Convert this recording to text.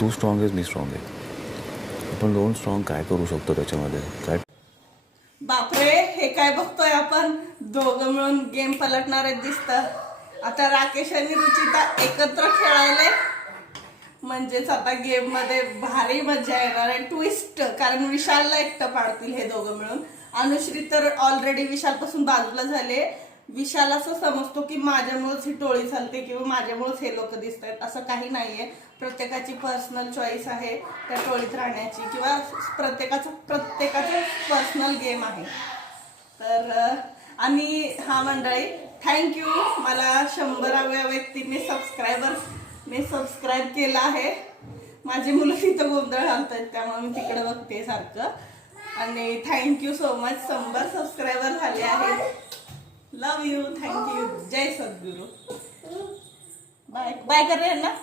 तू strong आहेस, मी strong आहे. आपण दोन स्ट्रॉंग काय करू शकतो त्याच्यामध्ये काय? बापरे, हे काय बघतोय आपण? दोघं मिळून गेम पलटणार आहेत दिसतात. आता राकेश आणि रुचिता एकत्र खेळायले, म्हणजेच आता गेम मध्ये भारी मजा येणार आहे. ट्विस्ट, कारण विशालला एकटं पाडतील हे दोघं मिळून. अनुश्री तर ऑलरेडी विशाल पासून बाजूला झाले. विशाल असं समजतो की माझ्यामुळेच ही टोळी चालते किंवा माझ्यामुळेच हे लोक दिसत आहेत. असं काही नाहीये. प्रत्येकाची पर्सनल चॉईस आहे त्या टोळीत राहण्याची, किंवा प्रत्येकाचं पर्सनल गेम आहे. तर आणि हा मंडळी, थँक्यू. मला 100व्या व्यक्तीने सबस्क्राईब केलं आहे. माझी मुलं तिथं गोंधळ घालतायत, त्यामुळे मी तिकडे बघते सारखं. आणि थँक्यू सो मच. 100 सबस्क्रायबर झाले आहेत. लव you, thank you. Jai Sadhguru. Bye bye कर रे ना.